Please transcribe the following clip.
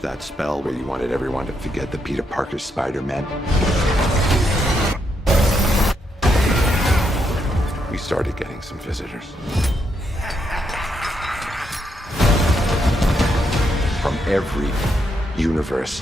unleashed that spell where you wanted everyone to forget that Peter Parker's Spider-Man, we started getting some visitors. From every universe.